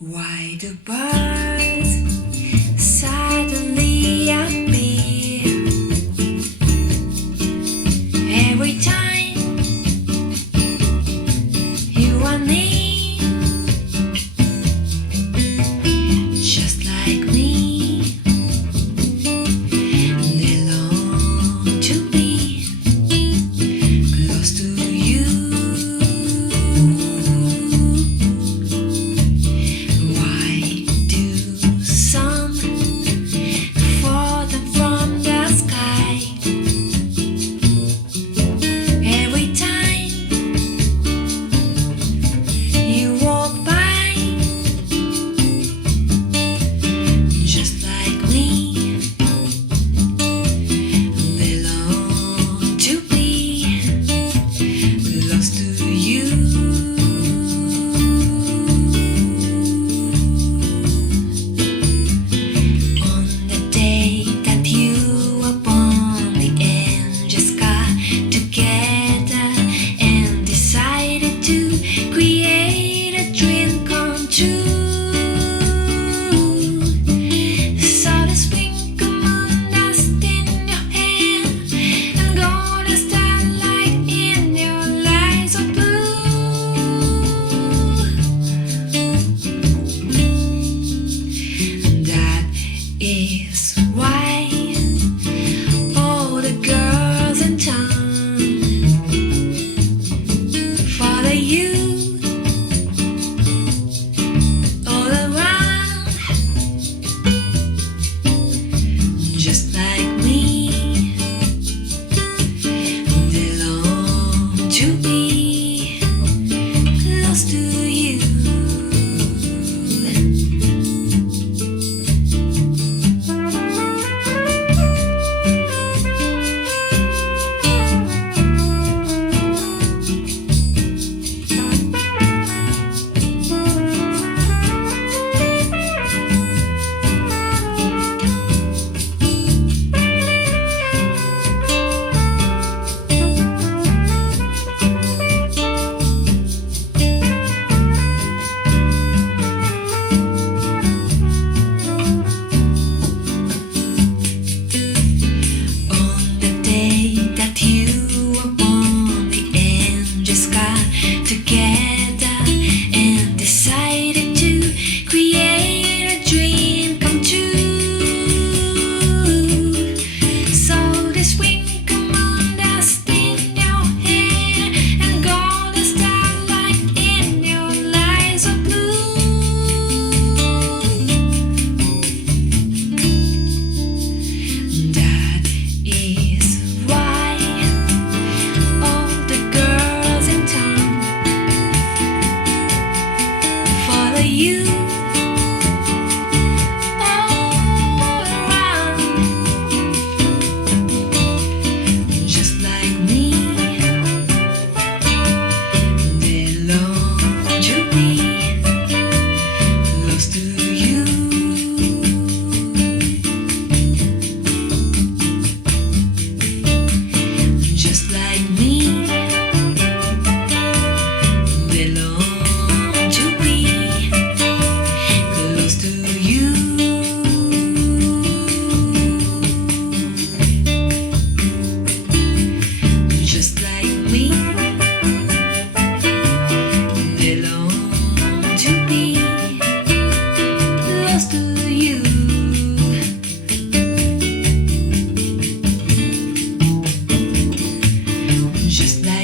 Why do birds suddenly appear every time you are near? Just like me, they long to be close to you. Why do some fall down from the sky every time you walk by? Just like me, they long to be close to you. On the day that you were born, the angels got together and decided to create a dream come true. Saw the sprinkle moon dust in your hair and golden starlight in your eyes of blue. That is why all the girls in town follow you all around. Just like me, they long to be close to you. On the day that you were born, the angels got together and decided to create a dream come true. So the sprinkle moon dust in your hair and golden starlight in your eyes of blue. That is why all the girls in town follow you all around. Just like me, they long to be close to you. Just like me, they long to be close to you. Just like me, they long to be close to you. Just like